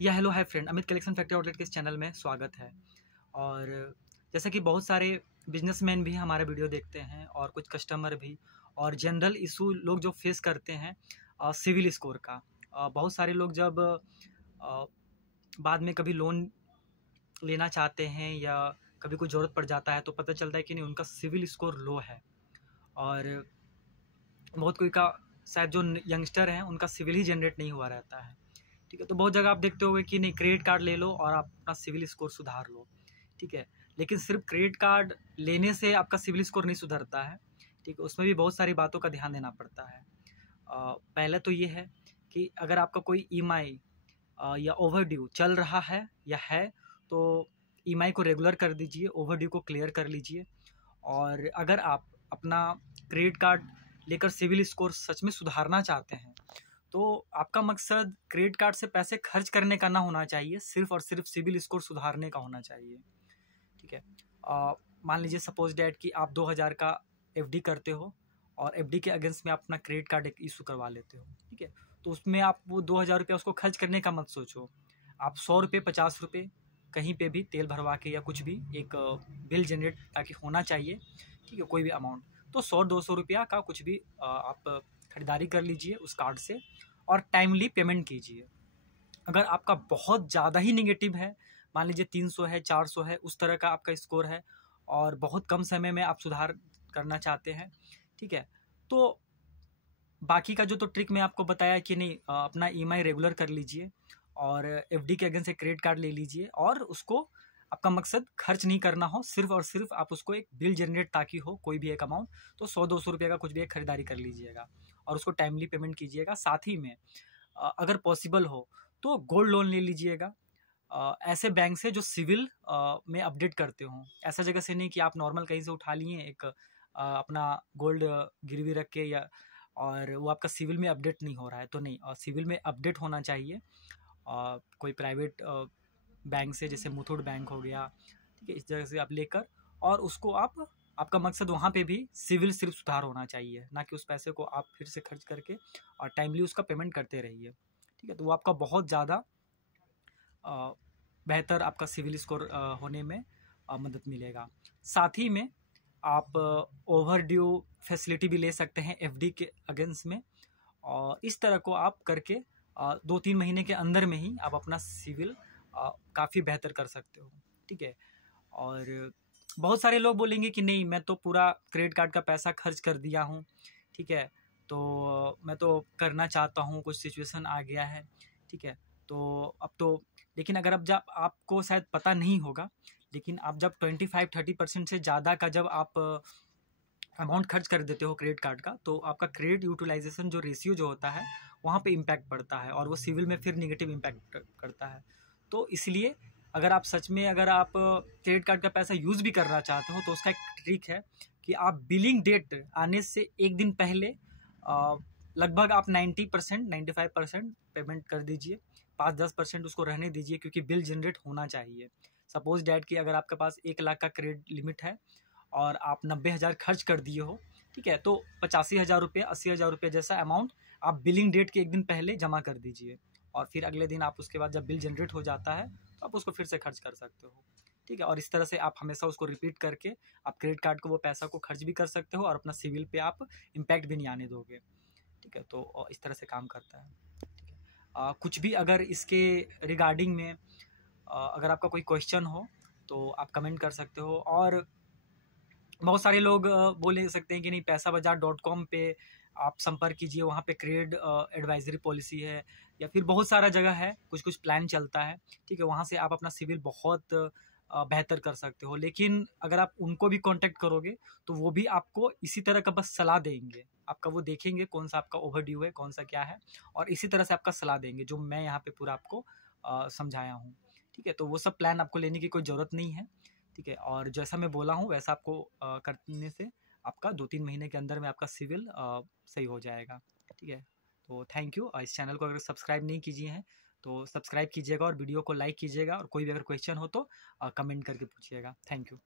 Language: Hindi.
या hello hi friend, Amit collection factory outlet के इस चैनल में स्वागत है। और जैसा कि बहुत सारे बिजनेसमैन भी हमारा वीडियो देखते हैं और कुछ कस्टमर भी, और जनरल इशू लोग जो फेस करते हैं सिविल स्कोर का। बहुत सारे लोग जब बाद में कभी लोन लेना चाहते हैं या कभी कोई ज़रूरत पड़ जाता है तो पता चलता है कि नहीं, उनका सिविल स्कोर लो है। और बहुत कोई का शायद जो यंगस्टर हैं उनका सिविल ही जनरेट नहीं हुआ रहता है। ठीक है, तो बहुत जगह आप देखते होंगे कि नहीं, क्रेडिट कार्ड ले लो और आप अपना सिविल स्कोर सुधार लो। ठीक है, लेकिन सिर्फ क्रेडिट कार्ड लेने से आपका सिविल स्कोर नहीं सुधरता है। ठीक है, उसमें भी बहुत सारी बातों का ध्यान देना पड़ता है। पहले तो ये है कि अगर आपका कोई ईएमआई या ओवरड्यू चल रहा है या है तो ईएमआई को रेगुलर कर दीजिए, ओवरड्यू को क्लियर कर लीजिए। और अगर आप अपना क्रेडिट कार्ड लेकर सिविल स्कोर सच में सुधारना चाहते हैं तो आपका मकसद क्रेडिट कार्ड से पैसे खर्च करने का ना होना चाहिए, सिर्फ और सिर्फ सिविल स्कोर सुधारने का होना चाहिए। ठीक है, मान लीजिए सपोज डैट कि आप 2000 का एफडी करते हो और एफडी के अगेंस्ट में आप अपना क्रेडिट कार्ड एक इशू करवा लेते हो। ठीक है, तो उसमें आप वो 2000 रुपये उसको खर्च करने का मत सोचो। आप 100 रुपये, 50 रुपये कहीं पे भी तेल भरवा के या कुछ भी एक बिल जनरेट ताकि होना चाहिए। ठीक है, कोई भी अमाउंट तो 100-200 रुपया का कुछ भी आप खरीदारी कर लीजिए उस कार्ड से और टाइमली पेमेंट कीजिए। अगर आपका बहुत ज़्यादा ही नेगेटिव है, मान लीजिए 300 है, 400 है, उस तरह का आपका स्कोर है और बहुत कम समय में आप सुधार करना चाहते हैं, ठीक है, तो बाकी का जो तो ट्रिक मैं आपको बताया कि नहीं, अपना ईएमआई रेगुलर कर लीजिए और एफडी के अगेंस्ट से क्रेडिट कार्ड ले लीजिए और उसको आपका मकसद खर्च नहीं करना हो, सिर्फ और सिर्फ आप उसको एक बिल जनरेट ताकि हो कोई भी एक अमाउंट, तो 100-200 रुपये का कुछ भी एक खरीदारी कर लीजिएगा और उसको टाइमली पेमेंट कीजिएगा। साथ ही में अगर पॉसिबल हो तो गोल्ड लोन ले लीजिएगा ऐसे बैंक से जो सिविल में अपडेट करते हों। ऐसा जगह से नहीं कि आप नॉर्मल कहीं से उठा लिए एक अपना गोल्ड गिरवी रख के या और वो आपका सिविल में अपडेट नहीं हो रहा है तो नहीं, सिविल में अपडेट होना चाहिए। कोई प्राइवेट बैंक से, जैसे मुथूट बैंक हो गया, ठीक है, इस जगह से आप लेकर और उसको आपका मकसद वहाँ पे भी सिविल सिर्फ सुधार होना चाहिए, ना कि उस पैसे को आप फिर से खर्च करके और टाइमली उसका पेमेंट करते रहिए। ठीक है, तो वो आपका बहुत ज़्यादा बेहतर आपका सिविल स्कोर होने में मदद मिलेगा। साथ ही में आप ओवरड्यू फैसिलिटी भी ले सकते हैं एफडी के अगेंस्ट में, और इस तरह को आप करके 2-3 महीने के अंदर में ही आप अपना सिविल काफ़ी बेहतर कर सकते हो। ठीक है, और बहुत सारे लोग बोलेंगे कि नहीं, मैं तो पूरा क्रेडिट कार्ड का पैसा खर्च कर दिया हूँ, ठीक है, तो मैं तो करना चाहता हूँ, कुछ सिचुएशन आ गया है, ठीक है, तो अब तो, लेकिन अगर अब जब आपको शायद पता नहीं होगा, लेकिन आप जब 25-30% से ज़्यादा का जब आप अमाउंट खर्च कर देते हो क्रेडिट कार्ड का, तो आपका क्रेडिट यूटिलाइजेशन जो रेशियो जो होता है वहाँ पे इम्पैक्ट पड़ता है और वो सिविल में फिर नेगेटिव इम्पैक्ट करता है। तो इसलिए अगर आप सच में अगर आप क्रेडिट कार्ड का पैसा यूज़ भी करना चाहते हो तो उसका एक ट्रिक है कि आप बिलिंग डेट आने से एक दिन पहले लगभग आप 90%, 95% पेमेंट कर दीजिए, 5-10% उसको रहने दीजिए, क्योंकि बिल जनरेट होना चाहिए। सपोज डैट कि अगर आपके पास 1 लाख का क्रेडिट लिमिट है और आप 90,000 खर्च कर दिए हो, ठीक है, तो 85,000 रुपये, 80,000 रुपये जैसा अमाउंट आप बिलिंग डेट के एक दिन पहले जमा कर दीजिए और फिर अगले दिन आप उसके बाद जब बिल जनरेट हो जाता है तो आप उसको फिर से खर्च कर सकते हो। ठीक है, और इस तरह से आप हमेशा उसको रिपीट करके आप क्रेडिट कार्ड को वो पैसा को खर्च भी कर सकते हो और अपना सिविल पे आप इम्पैक्ट भी नहीं आने दोगे। ठीक है, तो इस तरह से काम करता है। ठीक है, कुछ भी अगर इसके रिगार्डिंग में अगर आपका कोई क्वेश्चन हो तो आप कमेंट कर सकते हो। और बहुत सारे लोग बोल सकते हैं कि नहीं, पैसाबाजार.com पे आप संपर्क कीजिए, वहाँ पे क्रेडिट एडवाइजरी पॉलिसी है या फिर बहुत सारा जगह है, कुछ कुछ प्लान चलता है। ठीक है, वहाँ से आप अपना सिविल बहुत बेहतर कर सकते हो। लेकिन अगर आप उनको भी कांटेक्ट करोगे तो वो भी आपको इसी तरह का बस सलाह देंगे, आपका वो देखेंगे कौन सा आपका ओवरड्यू है, कौन सा क्या है, और इसी तरह से आपका सलाह देंगे जो मैं यहाँ पे पूरा आपको समझाया हूँ। ठीक है, तो वो सब प्लान आपको लेने की कोई ज़रूरत नहीं है। ठीक है, और जैसा मैं बोला हूँ वैसा आपको करने से आपका 2-3 महीने के अंदर में आपका सिविल सही हो जाएगा। ठीक है, तो थैंक यू। इस चैनल को अगर सब्सक्राइब नहीं कीजिए हैं तो सब्सक्राइब कीजिएगा और वीडियो को लाइक कीजिएगा, और कोई भी अगर क्वेश्चन हो तो कमेंट करके पूछिएगा। Thank you.